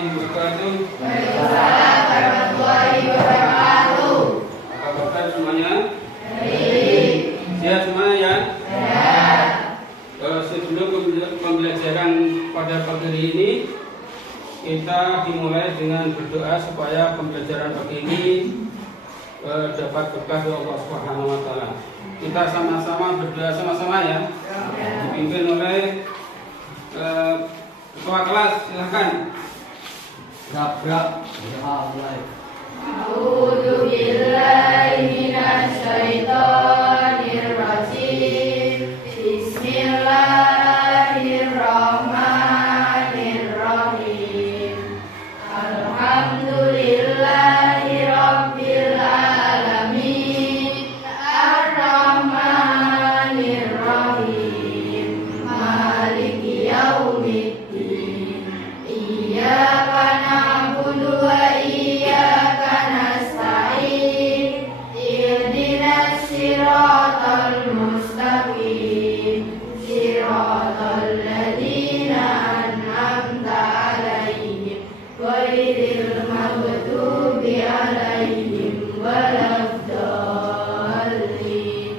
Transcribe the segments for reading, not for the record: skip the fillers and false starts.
warahmatullahi wabarakatuh. Waalaikumsalam warahmatullahi wabarakatuh. Apa kabar semuanya? Baik. Sehat semuanya ya? Sehat. Sebelum pembelajaran pada pagi hari ini, kita dimulai dengan berdoa supaya pembelajaran pagi ini dapat berkah dari Allah Subhanahu wa taala. Kita sama-sama berdoa sama-sama ya. Dipimpin oleh ketua kelas, silakan. A'udzu billahi minasy syaithanir rajim. Bismillahirrahmanirrahim. Alhamdulillahi rabbil alamin. Ar-Rahmanir Rahim. Maliki yaumiddin. Iyyaka na'budu wa iyyaka nasta'in. Ihdinas siratal mustaqim. Siratal ladzina an'amta 'alaihim ghairil maghdubi 'alaihim waladdallin.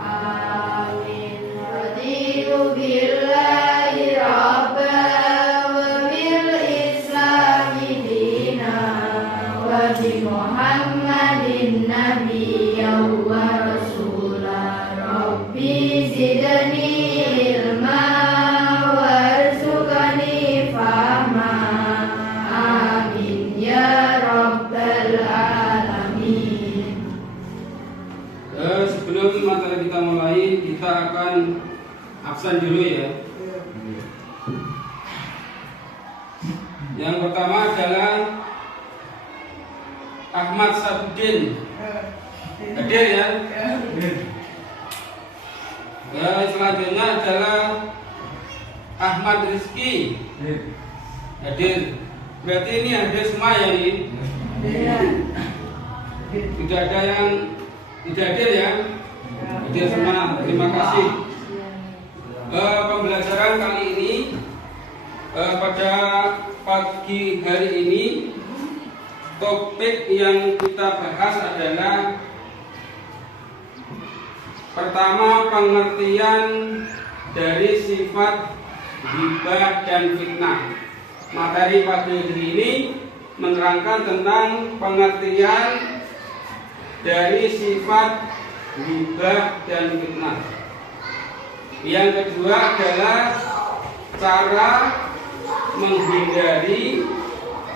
Amin. Raditu billahi rabban wa bil islami dinan wa bi Muhammadin nabiyyan wa rasulan. Rabbi zidni ilma warzuqni fahma. Amin ya rabbal alamin. Sebelum materi kita mulai, kita akan absen dulu ya. Yang pertama adalah Ahmad Sabudin. Hadir ya. Selanjutnya adalah Ahmad Rizki. Hadir. Berarti ini hadir semua ya ini. Tidak ada yang tidak hadir ya. Hadir semua. Terima kasih. Pembelajaran kali ini pada pagi hari ini, topik yang kita bahas adalah pertama, pengertian dari sifat ghibah dan fitnah. Materi pagi hari ini menerangkan tentang pengertian dari sifat ghibah dan fitnah. Yang kedua adalah cara menghindari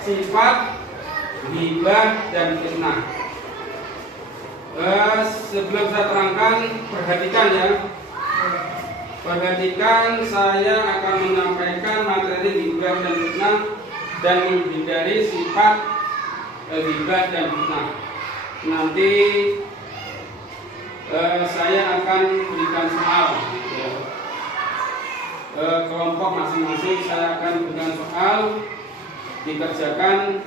sifat ghibah dan fitnah. Sebelum saya terangkan, perhatikan ya. Perhatikan, saya akan menyampaikan materi ghibah dan fitnah dan menghindari sifat ghibah dan fitnah. Nanti saya akan berikan soal ya. Kelompok masing-masing saya akan berikan soal, dikerjakan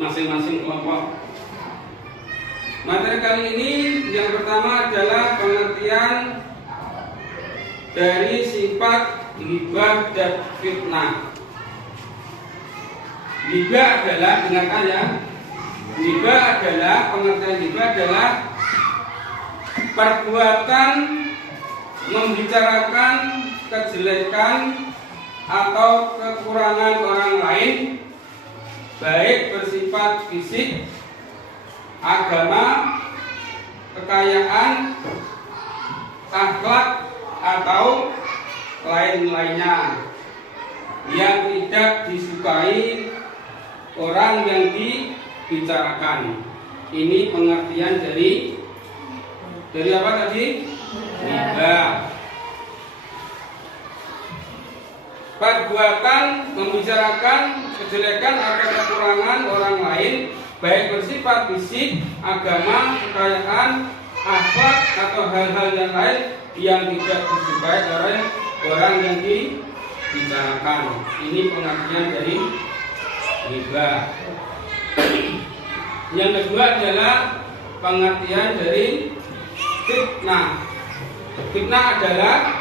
masing-masing kelompok. Materi kali ini yang pertama adalah pengertian dari sifat ghibah dan fitnah. Ghibah adalah, dengarkan ya, ghibah adalah, pengertian ghibah adalah perbuatan membicarakan kejelekan atau kekurangan orang lain, baik bersifat fisik, agama, kekayaan, akhlak, atau lain-lainnya yang tidak disukai orang yang dibicarakan. Ini pengertian dari apa tadi? Ghibah. Perbuatan membicarakan kejelekan atau kekurangan orang lain, baik bersifat fisik, agama, kekayaan, akhlak, atau hal-hal yang lain yang tidak disukai oleh orang yang dibicarakan. Ini pengertian dari ghibah. Yang kedua adalah pengertian dari fitnah. Fitnah adalah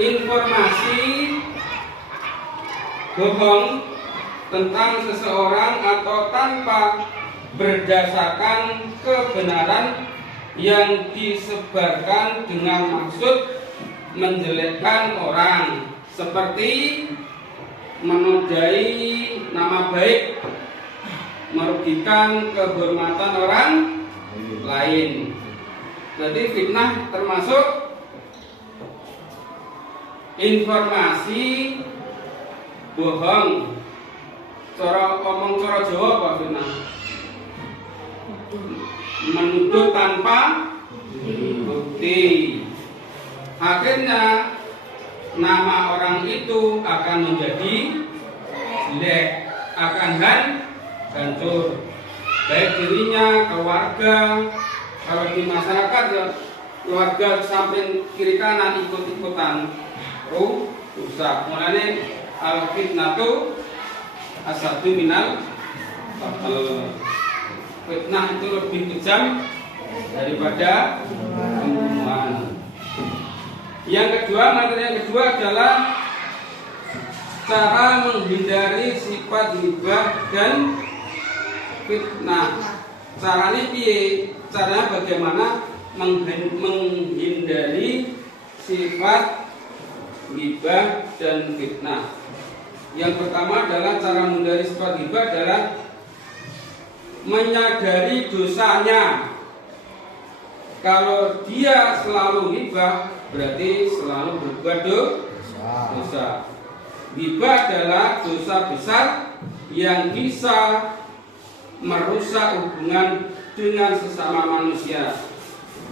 informasi bohong tentang seseorang atau tanpa berdasarkan kebenaran yang disebarkan dengan maksud menjelekkan orang, seperti menodai nama baik, merugikan kehormatan orang lain. Jadi fitnah termasuk informasi bohong. Cara Jawa apa fitnah? Menuduh tanpa bukti. Akhirnya nama orang itu akan menjadi jelek, akan hancur, baik dirinya, keluarga. Kalau di masyarakat ya keluarga samping kiri kanan ikut-ikutan rusak. Mulanya al fitnatu asadu minal qatl. Fitnah itu lebih kejam daripada pembunuhan. Yang kedua, materi yang kedua adalah cara menghindari sifat ghibah dan fitnah. Caranya piye? Caranya bagaimana menghindari sifat ghibah dan fitnah. Yang pertama adalah cara menghindari sifat ghibah adalah menyadari dosanya. Kalau dia selalu ghibah, berarti selalu berbuat dosa. Ghibah adalah dosa besar yang bisa merusak hubungan dengan sesama manusia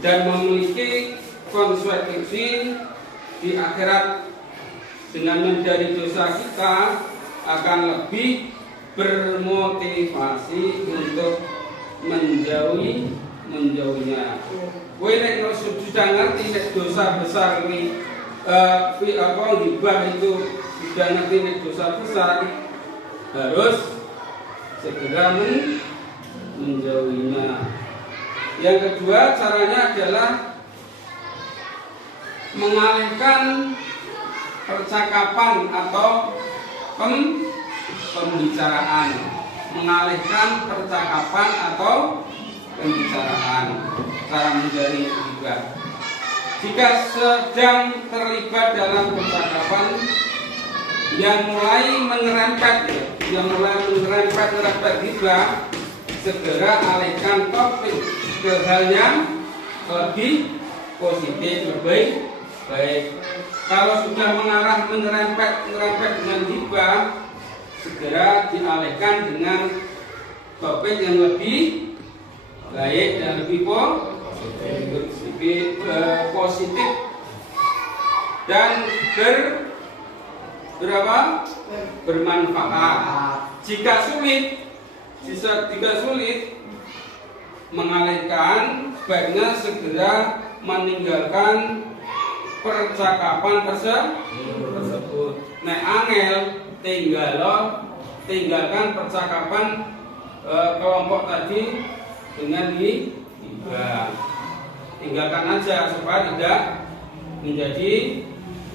dan memiliki konsekuensi di akhirat. Dengan menjadi dosa, kita akan lebih bermotivasi untuk menjauhinya. Kowe nek sudah ngerti nek dosa besar ini ghibah itu sudah ngerti nek dosa besar, harus segera menjauhinya. Yang kedua caranya adalah mengalihkan percakapan atau pembicaraan. Mengalihkan percakapan atau pembicaraan. Cara menghindari ghibah. Jika sedang terlibat dalam percakapan yang mulai menyerempet ghibah, segera alihkan topik ke hal yang lebih positif, lebih baik. Kalau sudah mengarah menyerempet dengan ghibah, segera dialihkan dengan topik yang lebih baik dan lebih positif dan bermanfaat. Jika sulit mengalihkan, sebaiknya segera meninggalkan percakapan tersebut. Nek angel tinggalkan percakapan kelompok tadi dengan ghibah. Tinggalkan aja supaya tidak menjadi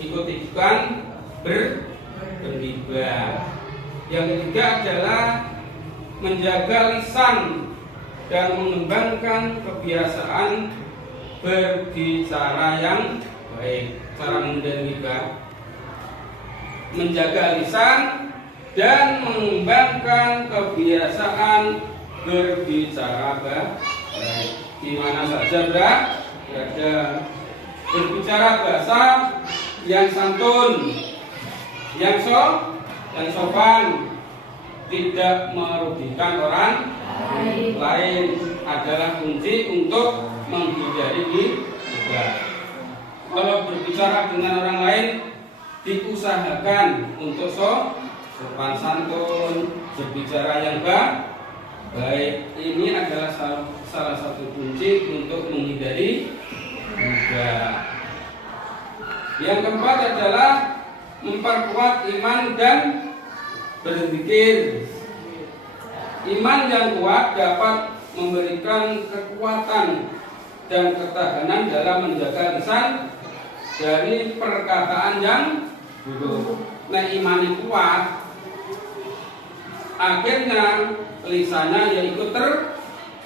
ikut-ikutan berghibah. Yang ketiga adalah menjaga lisan dan mengembangkan kebiasaan berbicara yang baik. Cara menghindari ghibah: menjaga lisan dan mengembangkan kebiasaan berbicara baik. Di mana saja berada, berbicara bahasa yang santun, yang sopan, tidak merugikan orang lain adalah kunci untuk menghindari ghibah. Kalau berbicara dengan orang lain, diusahakan untuk sopan santun, berbicara yang baik. Ini adalah salah satu kunci untuk menghindari ghibah. Yang keempat adalah memperkuat iman dan berzikir. Iman yang kuat dapat memberikan kekuatan dan ketahanan dalam menjaga lisan dari perkataan yang buruk. Nah, iman kuat akhirnya lisannya ya ikut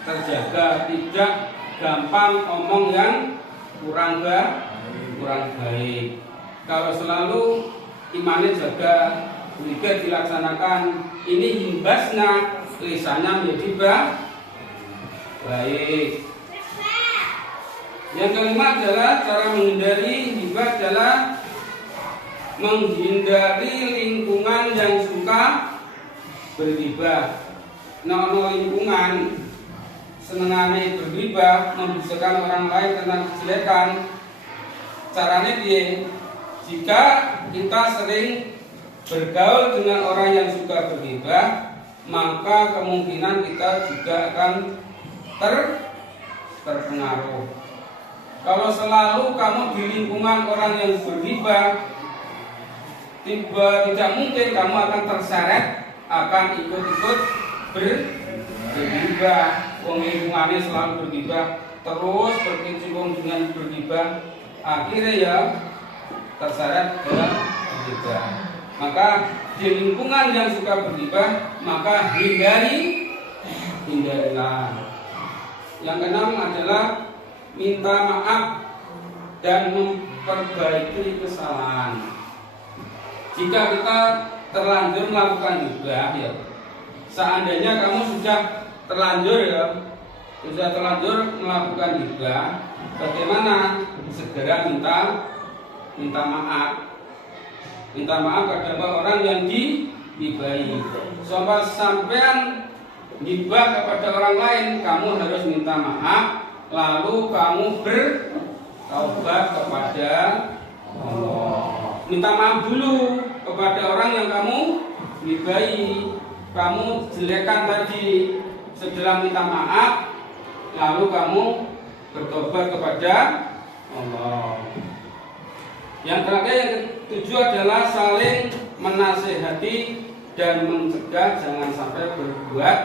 terjaga, tidak gampang omong yang kurang baik. Kalau selalu imannya jaga, juga dilaksanakan, ini himbasnya lisannya menjadi baik. Yang kelima adalah cara menghindari hibah adalah menghindari lingkungan yang suka bergibah. Lingkungan senengane bergibah, membicarakan orang lain tentang kejelekan. Caranya dia, jika kita sering bergaul dengan orang yang suka bergibah, maka kemungkinan kita juga akan terpengaruh. Kalau selalu kamu di lingkungan orang yang bergibah, tidak mungkin kamu akan terseret, akan ikut-ikut bergibah. Lingkungannya selalu bergibah, terus berkecimpung dengan bergibah, akhirnya ya terseret dalam bergibah. Maka di lingkungan yang suka bergibah, maka hindarilah. Yang keenam adalah minta maaf dan memperbaiki kesalahan. Jika kita terlanjur melakukan gibah, ya, seandainya kamu sudah terlanjur melakukan gibah, bagaimana? Segera minta maaf. Minta maaf kepada orang yang digibahi. Sampean gibah kepada orang lain, kamu harus minta maaf, lalu kamu bertaubat kepada Allah. Minta maaf dulu kepada orang yang kamu gibahi. Kamu jelekan tadi, setelah minta maaf, lalu kamu bertobat kepada Allah. Yang terakhir, yang ketujuh adalah saling menasehati dan mencegah jangan sampai berbuat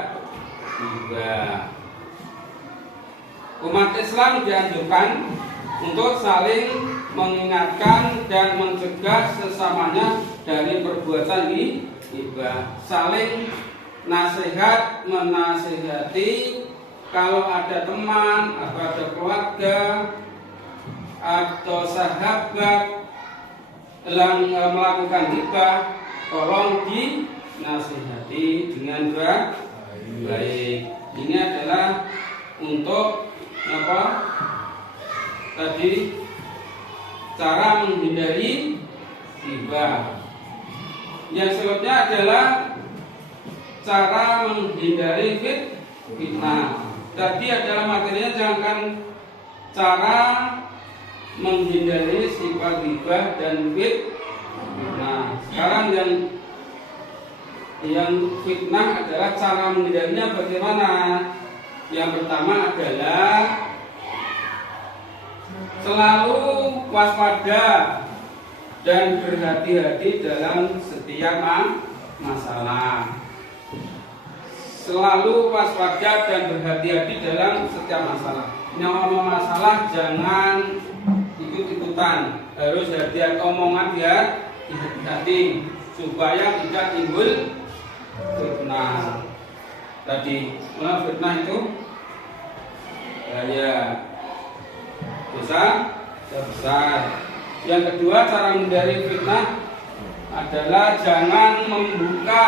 gibah. Umat Islam dianjurkan untuk saling mengingatkan dan mencegah sesamanya dari perbuatan gibah. Saling nasihat, menasehati. Kalau ada teman, atau ada keluarga, atau sahabat yang melakukan gibah, tolong dinasihati dengan baik. Ini adalah untuk apa? Tadi cara menghindari gibah. Yang selanjutnya adalah cara menghindari fitnah. Tadi adalah materinya, jangan cara menghindari sifat gibah dan fitnah. Sekarang yang fitnah adalah cara menghindarinya bagaimana? Yang pertama adalah selalu waspada dan berhati-hati dalam setiap masalah. Selalu waspada dan berhati-hati dalam setiap masalah. Nyawa masalah jangan ikut-ikutan, harus hati-hati omongan ya, hati-hati supaya tidak timbul fitnah. Tadi fitnah itu ya dosa besar. Yang kedua, cara menghindari fitnah adalah jangan membuka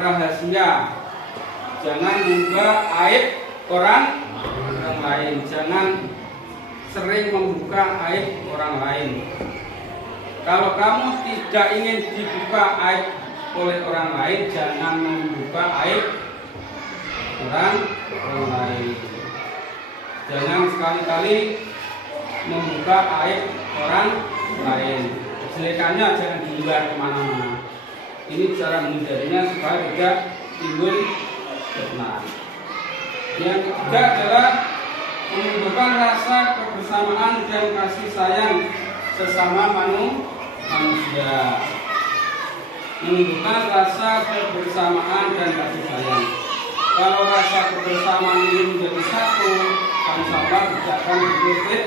rahasia, jangan membuka aib orang lain, jangan sering membuka aib orang lain. Kalau kamu tidak ingin dibuka aib oleh orang lain, jangan membuka aib orang lain. Jangan sekali-kali membuka aib orang lain. Kejelekannya jangan diumbar kemana-mana. Ini cara menghindarinya supaya tidak timbul fitnah. Yang ketiga adalah menumbuhkan rasa kebersamaan dan kasih sayang sesama manusia. Menumbuhkan rasa kebersamaan dan kasih sayang. Kalau rasa kebersamaan ini menjadi satu, insya Allah tidak akan berfitnah.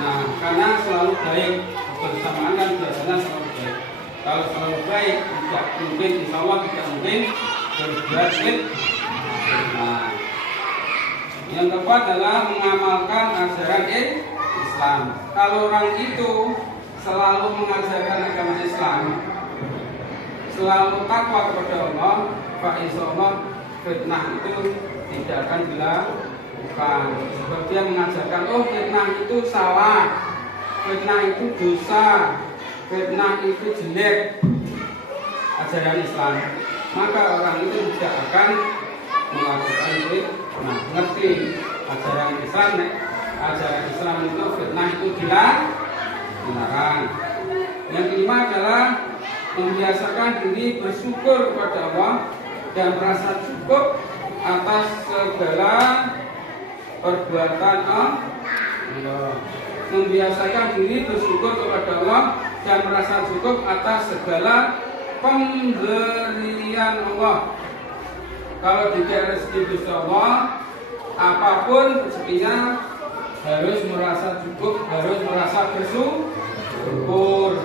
Nah, karena selalu baik, kebersamaan kan biasanya selalu baik. Kalau selalu baik, tidak mungkin, insya Allah tidak mungkin berbuat fitnah. Yang keempat adalah mengamalkan ajaran Islam. Kalau orang itu selalu mengajarkan agama Islam, selalu takwa kepada Allah, fa insyaallah fitnah itu tidak akan dilakukan. Sebab dia mengajarkan, oh fitnah itu salah, fitnah itu dosa, fitnah itu jelek, ajaran Islam. Maka orang itu tidak akan melakukan fitnah. Ngerti ajaran Islam, ajaran Islam itu fitnah itu dilarang. Yang kelima adalah membiasakan diri bersyukur kepada Allah dan merasa cukup atas segala perbuatan Allah. Membiasakan diri bersyukur kepada Allah dan merasa cukup atas segala pemberian Allah. Kalau tidak rezeki Gusti Allah, apapun rezekinya harus merasa cukup, harus merasa bersyukur.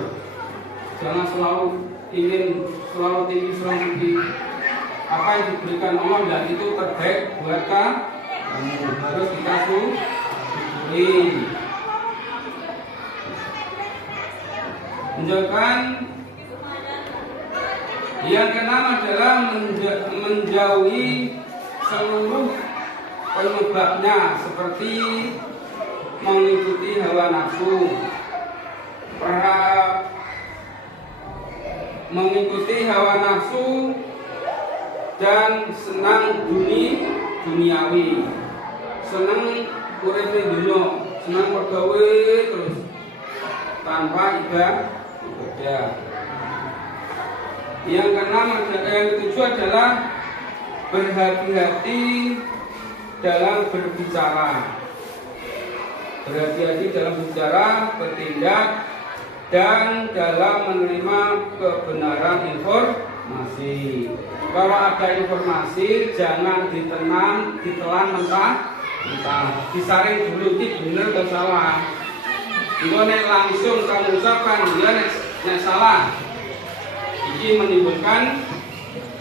Jangan selalu ingin selalu tinggi. Apa yang diberikan Allah dan itu terbaik buat kamu, harus kita syukuri. Menjauhkan. Yang keenam adalah menjauhi seluruh penyebabnya seperti mengikuti hawa nafsu, mengikuti hawa nafsu dan senang duniawi, senang urip dunia, senang bergawe terus tanpa ibadah. Yang ketujuh adalah berhati-hati dalam berbicara. Berhati-hati dalam bicara, bertindak, dan dalam menerima kebenaran informasi. Kalau ada informasi jangan ditelan mentah, disaring dulu ini benar atau salah. Kalau langsung kamu ucapkan dia nek salah, ini menimbulkan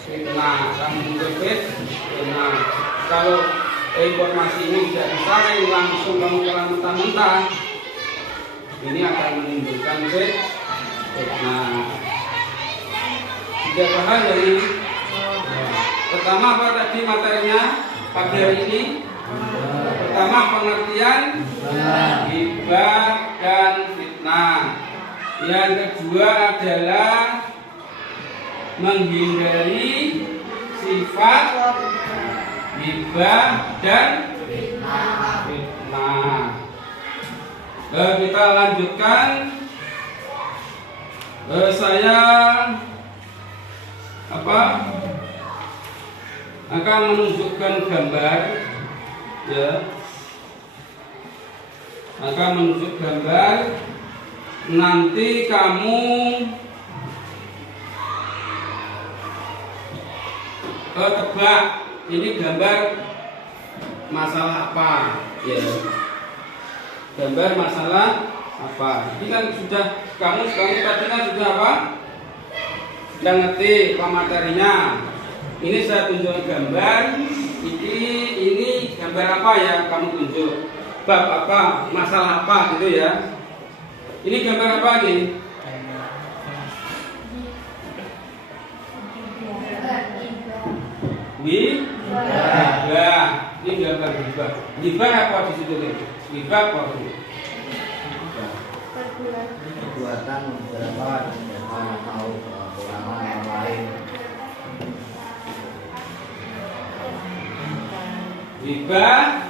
fitnah, kamu fitnah. Kalau informasi ini tidak disaring langsung kamu telan mentah-mentah, ini akan menimbulkan fitnah. Tiga hal dari pertama apa tadi materinya pada hari ini? Pertama pengertian ghibah dan fitnah. Yang kedua adalah menghindari sifat ghibah dan fitnah. Kita lanjutkan. Saya akan menunjukkan gambar, ya. Akan menunjuk gambar. Nanti kamu tebak ini gambar masalah apa, ya. Gambar masalah apa? Ini kan sudah kamu tadi kan sudah apa? Sudah ngerti apa materinya. Ini saya tunjukkan gambar. Ini gambar apa ya kamu tunjuk? Bab apa? Masalah apa gitu ya? Ini gambar apa nih? Ghibah. Ini gambar ghibah. Ghibah apa di situ nih? Ghibah apa? Perbuatan beberapa atau kekurangan orang lain. Ghibah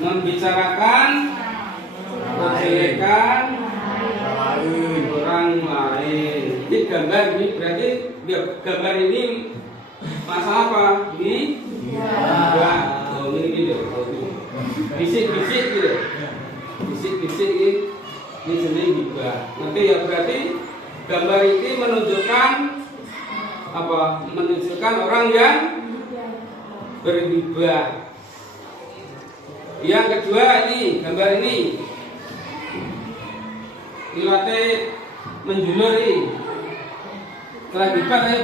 membicarakan kejelekan orang lain. Ini gambar ini berarti gambar ini masalah apa? Ini ghibah. Oh ini gitu. Bisik-bisik gitu. Bisik-bisik ini jenis ghibah. Nanti ya berarti gambar ini menunjukkan apa? Menunjukkan orang yang berghibah. Yang kedua ini gambar ini dilatih menjulur ini. Setelah ghibah saya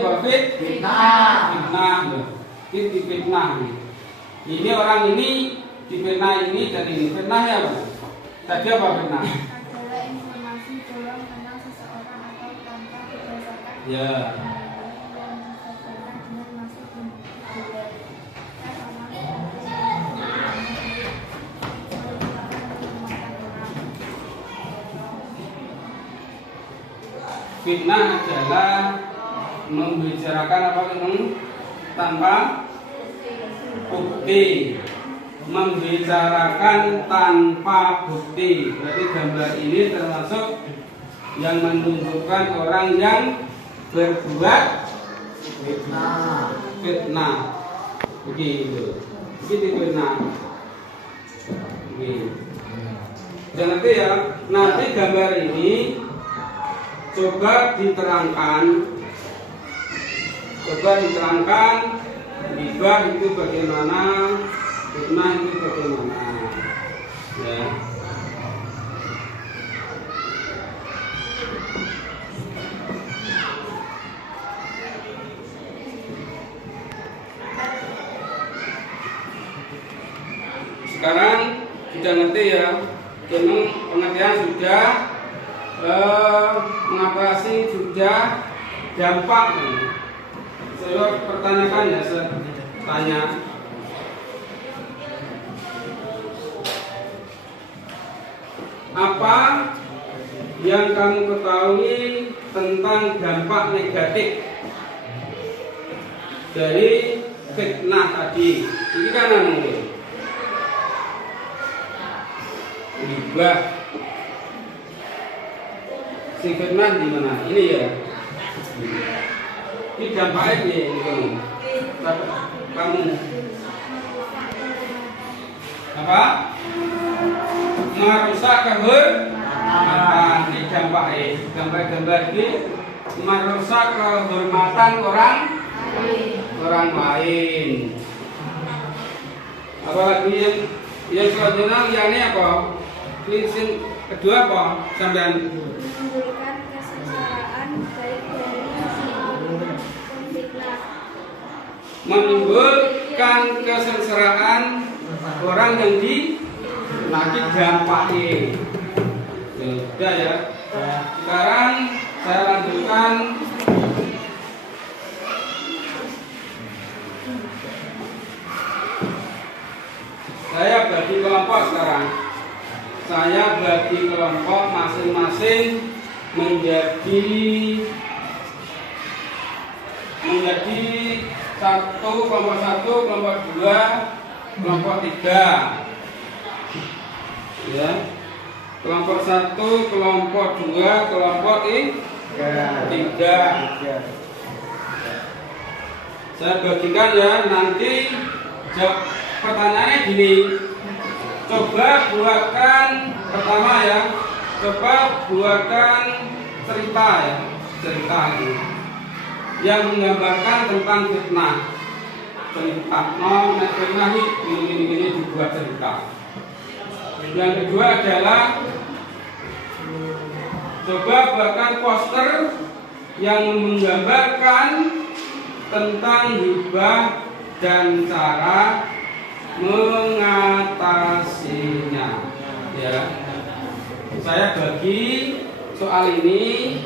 fitnah. Ini difitnah. Ini orang ini difitnah ini dan ini fitnahnya apa? Tadi apa fitnah? adalah informasi bohong tentang seseorang atau tanpa berdasarkan Ya. yang disampaikan dengan maksud membuat Fitnah adalah membicarakan apa itu tanpa bukti, membicarakan tanpa bukti. Berarti gambar ini termasuk yang menunjukkan orang yang berbuat fitnah. Begitu. Begitu fitnah. Begitu. Dan nanti ya, nanti gambar ini coba diterangkan ghibah itu bagaimana, fitnah itu bagaimana, ya. Sekarang sudah ngerti ya, pengertian sudah, mengatasi sudah, dampak. Saya pertanyakan ya, saya tanya. Apa yang kamu ketahui tentang dampak negatif dari fitnah tadi? Ini kan mungkin ghibah. Si fitnah di mana? Ini ya. Ini dampaknya ini kamu apa? Merusak kehormatan. Ini dampaknya. Gambar-gambar ini merusak kehormatan orang lain. Apalagi yang selanjutnya yang ini apa? Prinsip kedua apa? Sampai menimbulkan kesengsaraan baik dari si pemfitnah menimbulkan kesengsaraan orang yang lagi dampaknya. Sudah ya. Sekarang saya lanjutkan. Saya bagi kelompok sekarang. Saya bagi kelompok masing-masing menjadi 1, kelompok 1, kelompok 2, kelompok 3. Ya. Kelompok 1, kelompok 2, kelompok 3. Saya bagikan ya, nanti pertanyaannya gini. Coba buatkan pertama ya. Coba buatkan cerita ya. Cerita ini yang menggambarkan tentang fitnah. Cerita, fitnah ini dibuat cerita. Yang kedua adalah coba buatkan poster yang menggambarkan tentang ghibah dan cara mengatasinya. Ya, saya bagi soal ini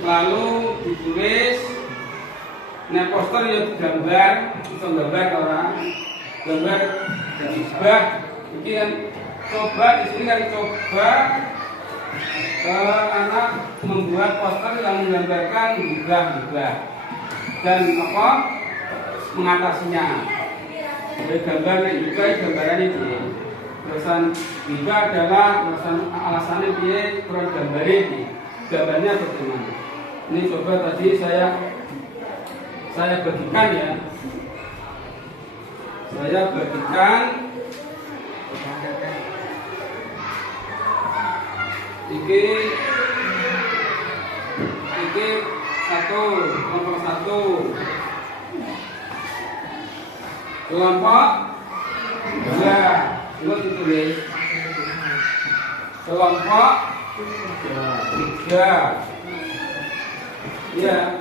lalu ditulis. Nah, poster yang gambar, itu gambar orang, gambar ghibah. Ini kan coba di sini kan coba anak membuat poster yang menggambarkan ghibah dan apa mengatasinya. Jadi gambar juga gambaran ini. Terusan ghibah adalah terusan alasannya dia kurang gambar ini. Gambarnya bagaimana? Ini coba tadi saya bagikan ya. Saya bagikan ini 1, kelompok 1, kelompok 2, itu ditulis kelompok 3. Ya.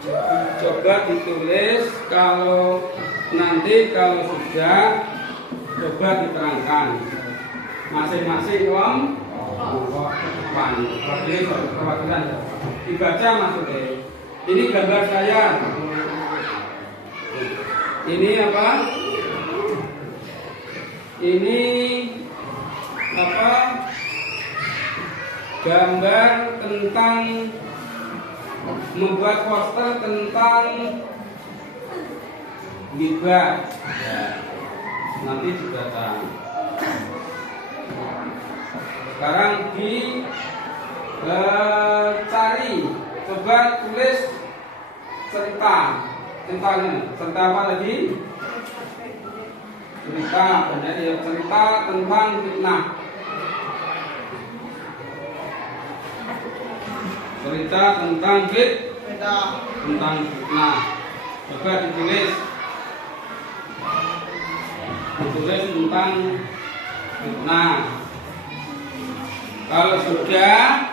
Coba ditulis, kalau sudah coba diterangkan masing-masing kelompok depan. Ini perwakilan dibaca maksudnya. Ini gambar saya. Ini apa? Ini apa? Gambar tentang membuat poster tentang ghibah. Nanti dibaca. Sekarang cari, coba tulis ceritanya. Cerita apa tadi? Cerita, benar ya, cerita tentang fitnah. Cerita tentang fitnah. Coba ditulis tentang fitnah. Kalau sudah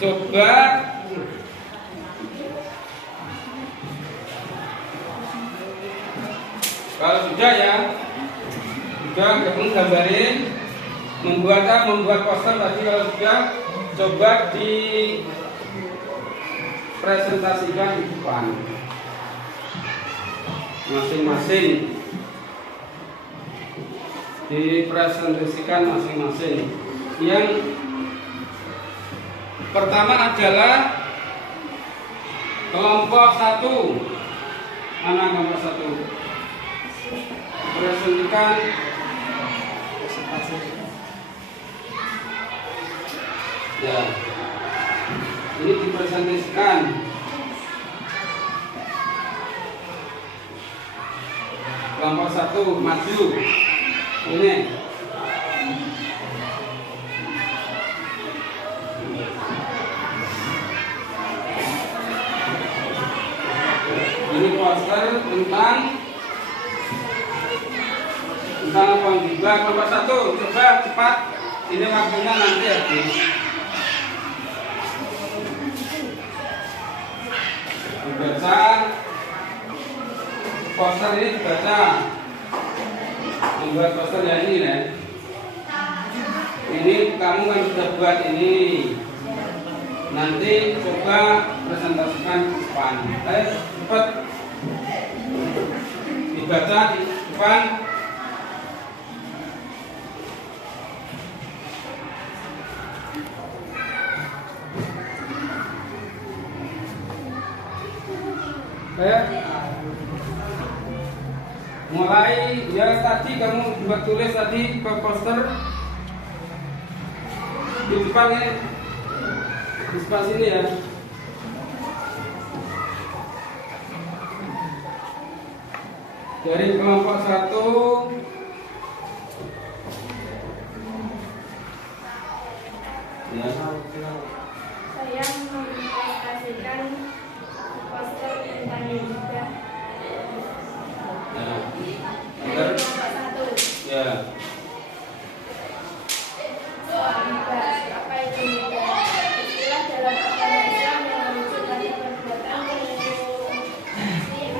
coba gambarin, membuat poster tadi. Kalau sudah coba dipresentasikan di depan masing-masing. Yang pertama adalah kelompok 1. Mana kelompok 1? Presentasikan. Ya, ini dipresentasikan. Kelompok 1 maju. Ini poster tentang apa ghibah. Kelompok 1 coba cepat, ini waktunya nanti habis. Dibaca poster ini, dibaca. Membuat poster ya ini ya. Ini kamu kan sudah buat ini. Nanti coba presentasikan di depan. Ayo cepat dibaca di depan. Mulai ya, tadi kamu buat tulis tadi ke poster di depan ini, di depan sini ya. Dari kelompok 1 ya. Saya mempresentasikan poster tentang ghibah. Dari kelompok 1. Ya. Ghibah, apa itu ghibah? Istilah dalam agama Islam yang merujuk pada perbuatan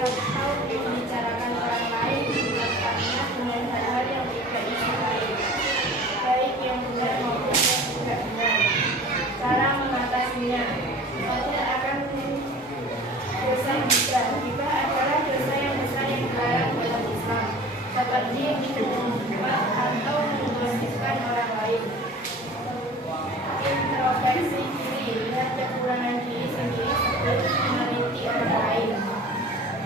atau membicarakan orang lain dilakukannya dengan hal-hal yang tidak disukai, baik yang benar maupun yang tidak benar. Cara mengatasinya, satu akan dosa ghibah. Ghibah adalah dosa yang besar yang dilarang dalam Islam, seperti membuat atau menggosipkan orang lain. Introspeksi diri, lihat kekurangan diri sendiri sebelum meneliti orang lain.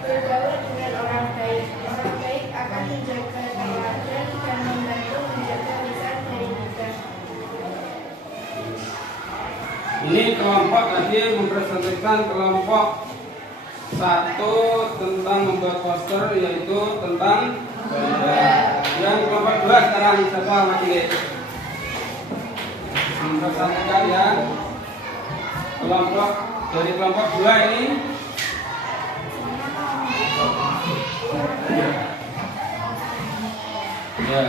Bergaul dengan orang baik. Orang baik akan menjaga teladan dan membantu menjaga lisan dari ghibah. Ini kelompok tadi mempresentasikan kelompok 1 tentang membuat poster, yaitu tentang yang kelompok 2 sekarang siapa wakilnya? Mempresentasikan ya. Kelompok dari kelompok 2 ini ya.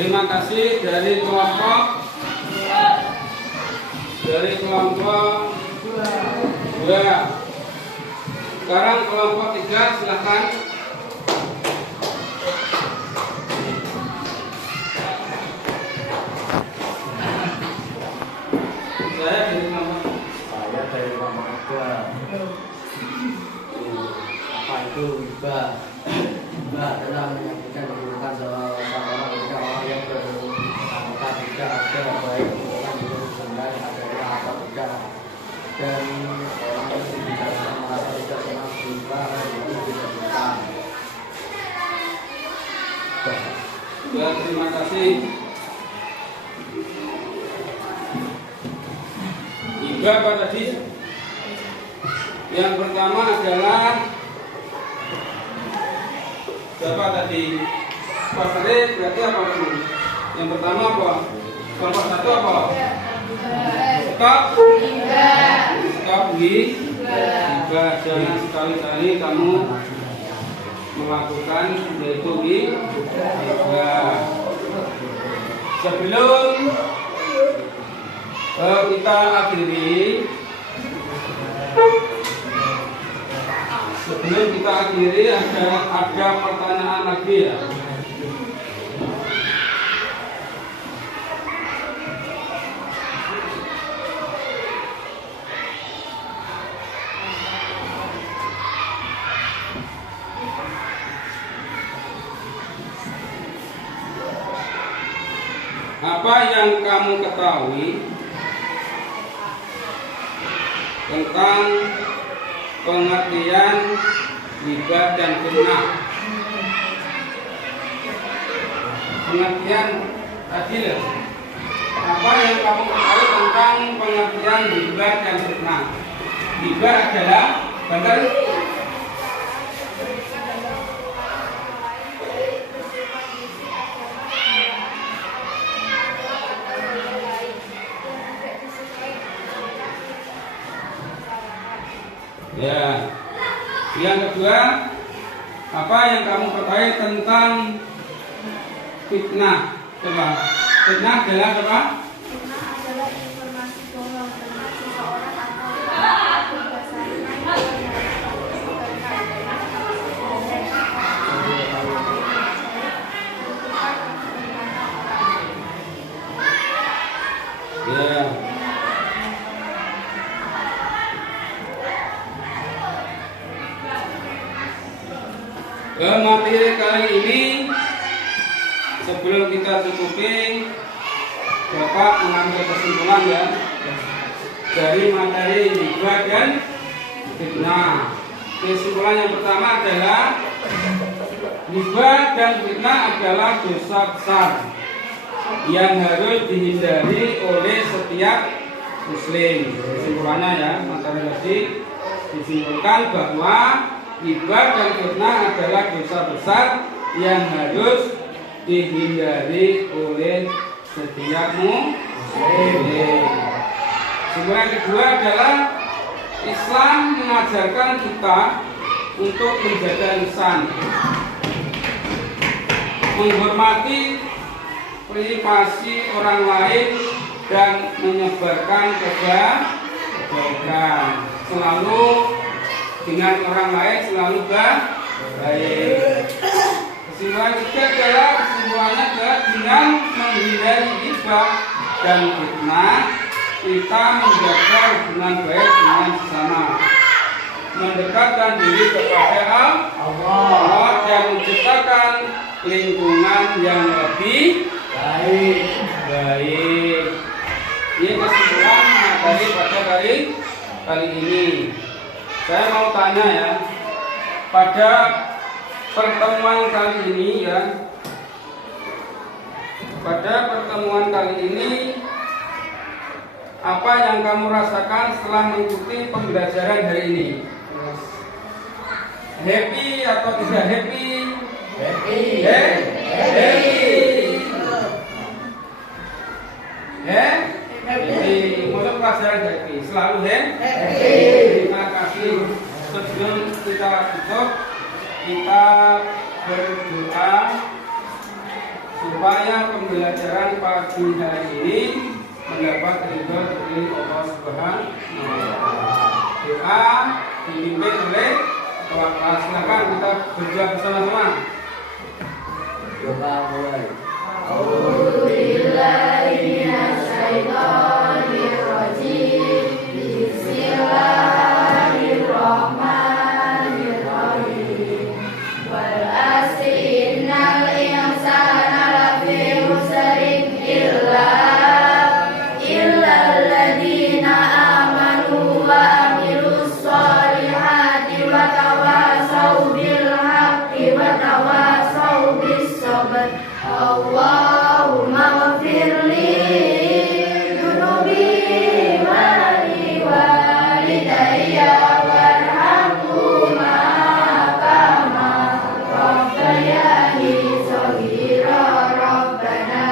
Terima kasih dari kelompok 2. Sekarang kelompok 3 silahkan. Saya dari kelompok 2. Apa itu hibah? Hibah adalah menyampaikan keburukan seorang ketika orang yang beranggota tidak ada baik orang yang senang adanya apa tidak, dan orang yang tidak merasa tidak senang hibah itu disebutkan. Ya, terima kasih. Hibah apa tadi? Yang pertama adalah siapa tadi? Pasare berarti apa dulu? Yang pertama apa? Kelompok 1 apa? Stop. Stop hibah. Jangan sekali-kali kamu melakukan yaitu hibah. Sebelum kita akhiri, ada pertanyaan lagi ya. Apa yang kamu ketahui tentang pengertian hibah dan fitnah? Pengertian tadi loh. Apa yang kamu ketahui tentang pengertian hibah dan fitnah? Hibah adalah benar. Ya. Yang kedua, apa yang kamu ketahui tentang fitnah? Coba. Fitnah adalah apa? Fitnah adalah informasi bohong tentang seseorang atau Ya. Materi kali ini sebelum kita cukupi, Bapak mengambil kesimpulan ya dari materi hibah dan fitnah. Kesimpulan yang pertama adalah hibah dan fitnah adalah dosa besar yang harus dihindari oleh setiap muslim. Kesimpulannya ya, materi tadi disimpulkan bahwa hibah dan fitnah adalah dosa besar yang harus dihindari oleh setiap muslim. Kesimpulan kedua adalah Islam mengajarkan kita untuk menjaga lisan, menghormati privasi orang lain dan menyebarkan kebaikan. Selalu dengan orang lain selalu baik. Kesimpulan ketiga adalah kesimpulannya adalah dengan menghindari hibah dan fitnah kita menjaga hubungan baik dengan sesama, mendekatkan diri kepada Allah dan menciptakan lingkungan yang lebih baik. Ini kesimpulan materi pada kali ini. Saya mau tanya ya, pada pertemuan kali ini ya, apa yang kamu rasakan setelah mengikuti pembelajaran hari ini? Happy atau tidak happy? Happy. Untuk pelajaran happy, selalu happy. Terima kasih. Sebelum kita tutup, kita berdoa. supaya pembelajaran pagi hari ini mendapat ridho dari Allah Subhanahu wa Ta'ala. Doa dipimpin oleh ketua kelas. Silakan kita berdoa bersama-sama. Doa mulai. Bismillahirrahmanirrahim. Wal asri innal insana lafi khusrin illa alladziina aamanu wa amilus shalihati wa tawashaw bil haqqi wa tawashaw bis sabr. Allahumma ighfirli dzunubi wa li walidayya warhamhuma kama rabbayani shaghira. Rabbana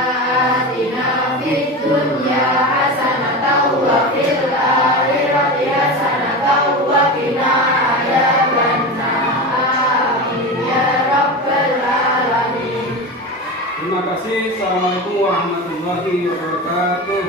atina fid dunya hasanatan wa fil akhirati hasanatan wa qina adzabannar. Amin ya rabbal alamin. Terima kasih. Assalamualaikum warahmatullahi wabarakatuh.